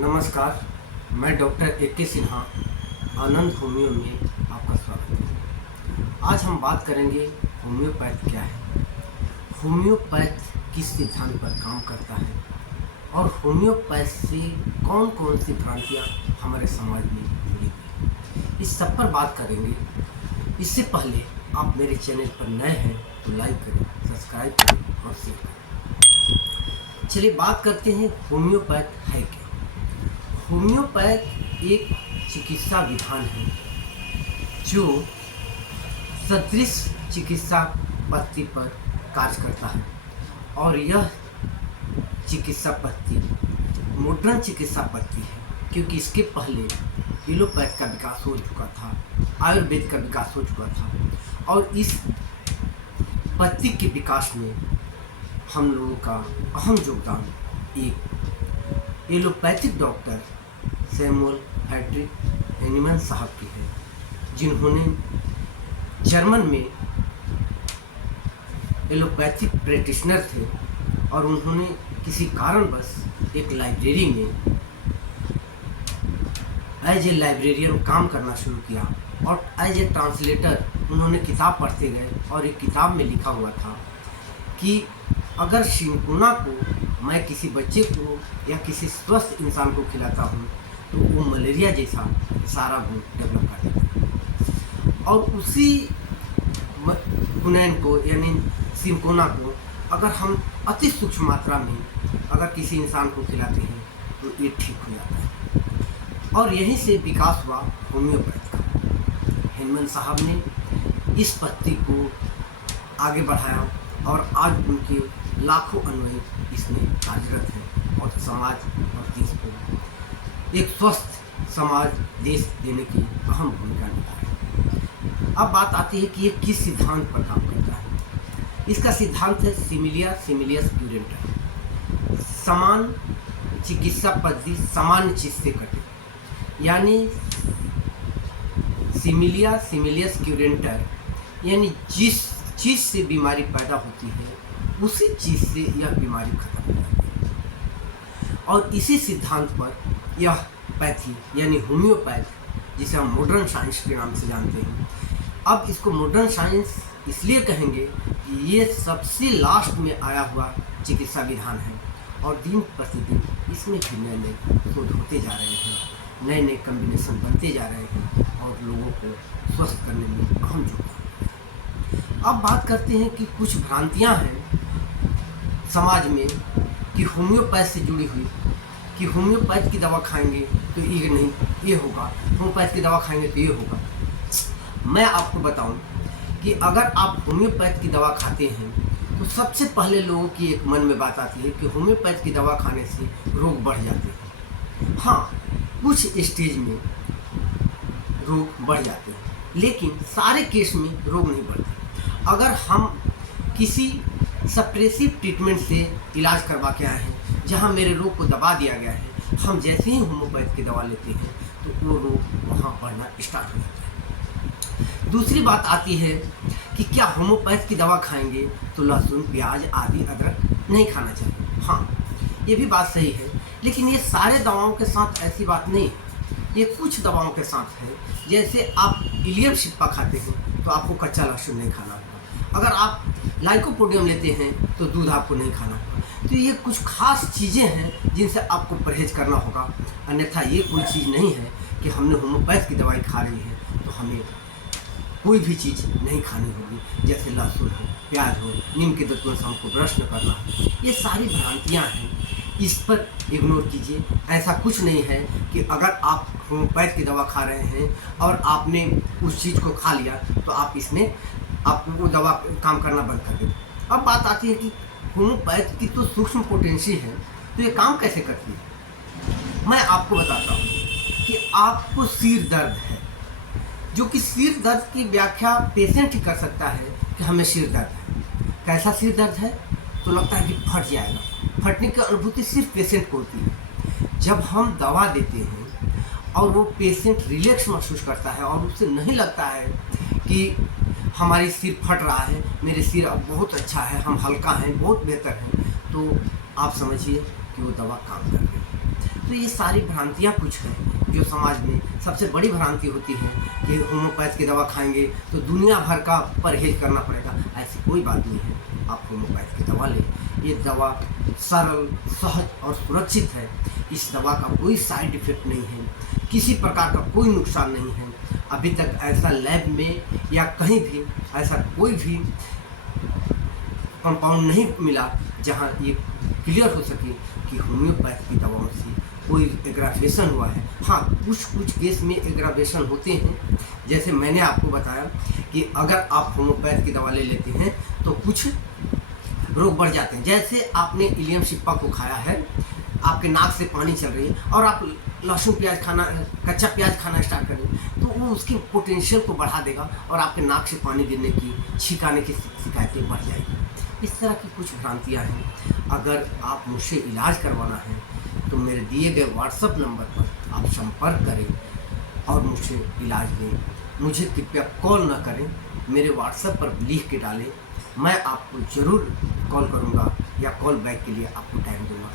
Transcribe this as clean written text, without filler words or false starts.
नमस्कार, मैं doctor A K. Sinha, आनंद homeo में आपका स्वागत है। आज हम बात करेंगे होम्योपैथ क्या है, होम्योपैथ किस सिद्धांत पर काम करता है और होम्योपैथ से कौन कौन सी भ्रांतियाँ हमारे समाज में जुड़ी हुई हैं, इस सब पर बात करेंगे। इससे पहले आप मेरे चैनल पर नए हैं तो लाइक करें, सब्सक्राइब करें और शेयर करें। चलिए बात करते हैं होम्योपैथ है क्या। होम्योपैथ एक चिकित्सा विधान है जो सदृश चिकित्सा पद्धति पर कार्य करता है और यह चिकित्सा पद्धति मॉडर्न चिकित्सा पद्धति है, क्योंकि इसके पहले एलोपैथ का विकास हो चुका था, आयुर्वेद का विकास हो चुका था और इस पद्धति के विकास में हम लोगों का अहम योगदान एक allopathic doctor Samuel Frederick Hahnemann साहब की है, जिन्होंने जर्मन में एलोपैथिक प्रैक्टिशनर थे और उन्होंने किसी कारणवश एक लाइब्रेरी में एज ए लाइब्रेरियन काम करना शुरू किया और एज ए ट्रांसलेटर उन्होंने किताब पढ़ते गए और एक किताब में लिखा हुआ था कि अगर सिनकोना को मैं किसी बच्चे को या किसी स्वस्थ इंसान को खिलाता हूँ तो वो मलेरिया जैसा सारा गुण डेवलप कर देता है। और उसी कुनैन को यानी सिनकोना को अगर हम अति सूक्ष्म मात्रा में अगर किसी इंसान को खिलाते हैं तो ये ठीक हो जाता है और यहीं से विकास हुआ होम्योपैथ का। हैनीमैन साहब ने इस पद्धति को आगे बढ़ाया और आज उनके लाखों अन्वयी इसमें कार्यरत हैं और समाज और देश को एक स्वस्थ समाज देश देने की अहम भूमिका निभाई। अब बात आती है कि ये किस सिद्धांत पर काम करता है। इसका सिद्धांत है सिमिलिया सिमिलियस क्यूरेंटर, समान चिकित्सा पद्धति सामान्य चीज से कटे, यानी सिमिलिया सिमिलियस क्यूरेंटर यानी जिस चीज से बीमारी पैदा होती है उसी चीज से यह बीमारी खत्म हो जाती है। और इसी सिद्धांत पर यह पैथी यानी होम्योपैथ, जिसे हम मॉडर्न साइंस के नाम से जानते हैं, अब इसको मॉडर्न साइंस इसलिए कहेंगे कि ये सबसे लास्ट में आया हुआ चिकित्सा विधान है और दिन प्रतिदिन इसमें भी नए नए शोध होते जा रहे हैं, नए नए कम्बिनेशन बनते जा रहे हैं और लोगों को स्वस्थ करने में अहम योगदान। अब बात करते हैं कि कुछ भ्रांतियां हैं समाज में कि होम्योपैथ से जुड़ी हुई, कि होम्योपैथ की दवा खाएंगे तो ये नहीं ये होगा, होम्योपैथ की दवा खाएंगे तो ये होगा। मैं आपको बताऊं कि अगर आप होम्योपैथ की दवा खाते हैं तो सबसे पहले लोगों की एक मन में बात आती है कि होम्योपैथ की दवा खाने से रोग बढ़ जाते हैं। हाँ, कुछ स्टेज में रोग बढ़ जाते हैं, लेकिन सारे केस में रोग नहीं बढ़ते। अगर हम किसी सप्रेसिव ट्रीटमेंट से इलाज करवा के आए हैं जहां मेरे रोग को दबा दिया गया है, हम जैसे ही होम्योपैथ की दवा लेते हैं तो वो रोग वहाँ बढ़ना स्टार्ट हो जाता है। दूसरी बात आती है कि क्या होम्योपैथ की दवा खाएंगे तो लहसुन प्याज आदि अदरक नहीं खाना चाहिए। हाँ, ये भी बात सही है, लेकिन ये सारे दवाओं के साथ ऐसी बात नहीं है। ये कुछ दवाओं के साथ है, जैसे आप इलियम शिप्पा खाते हैं तो आपको कच्चा लहसुन नहीं खाना होगा, अगर आप लाइकोपोडियम लेते हैं तो दूध आपको नहीं खाना होगा। तो ये कुछ खास चीज़ें हैं जिनसे आपको परहेज करना होगा, अन्यथा ये कोई चीज़ नहीं है कि हमने होम्योपैथ की दवाई खा रही है तो हमें कोई भी चीज़ नहीं खानी होगी, जैसे लहसुन हो, प्याज हो, नीम के दातुओं से हमको ब्रश न करना हो। ये सारी भ्रांतियाँ हैं, इस पर इग्नोर कीजिए। ऐसा कुछ नहीं है कि अगर आप होम्योपैथ की दवा खा रहे हैं और आपने उस चीज़ को खा लिया तो आप इसमें आपको वो दवा काम करना बंद कर दें। अब बात आती है कि होम्योपैथ की तो सूक्ष्म पोटेंसी है, तो ये काम कैसे करती है। मैं आपको बताता हूँ कि आपको सिर दर्द है, जो कि सिर दर्द की व्याख्या पेशेंट ही कर सकता है कि हमें सिर दर्द है। कैसा सिर दर्द है, तो लगता है कि फट जाएगा, फटने की अनुभूति सिर्फ पेशेंट को होती है। जब हम दवा देते हैं और वो पेशेंट रिलैक्स महसूस करता है और उसे नहीं लगता है कि हमारी सिर फट रहा है, मेरे सिर अब बहुत अच्छा है, हम हल्का हैं, बहुत बेहतर हैं, तो आप समझिए कि वो दवा काम कर रही है। तो ये सारी भ्रांतियाँ कुछ हैं जो समाज में सबसे बड़ी भ्रांति होती है कि होम्योपैथ की दवा खाएंगे तो दुनिया भर का परहेज करना पड़ेगा। ऐसी कोई बात नहीं है, आप होम्योपैथ की दवा लें। ये दवा सरल, सहज और सुरक्षित है। इस दवा का कोई साइड इफ़ेक्ट नहीं है, किसी प्रकार का कोई नुकसान नहीं है। अभी तक ऐसा लैब में या कहीं भी ऐसा कोई भी कंपाउंड नहीं मिला जहां ये क्लियर हो सके कि होम्योपैथ की दवाओं से कोई एग्रावेशन हुआ है। हाँ, कुछ केस में एग्रावेशन होते हैं, जैसे मैंने आपको बताया कि अगर आप होम्योपैथ की दवा ले लेते हैं तो कुछ रोग बढ़ जाते हैं। जैसे आपने इलियम सिप्पा को खाया है, आपके नाक से पानी चल रही है और आप लहसुन प्याज खाना, कच्चा प्याज खाना स्टार्ट करें तो वो उसकी पोटेंशियल को बढ़ा देगा और आपके नाक से पानी गिरने की, छिंकाने की शिकायतें बढ़ जाएगी। इस तरह की कुछ भ्रांतियाँ हैं। अगर आप मुझसे इलाज करवाना है तो मेरे दिए गए व्हाट्सएप नंबर पर आप संपर्क करें और मुझसे इलाज लें। मुझे कृपया कॉल ना करें, मेरे व्हाट्सएप पर लिख के डालें, मैं आपको ज़रूर कॉल करूँगा या कॉल बैक के लिए आपको टाइम दूँगा।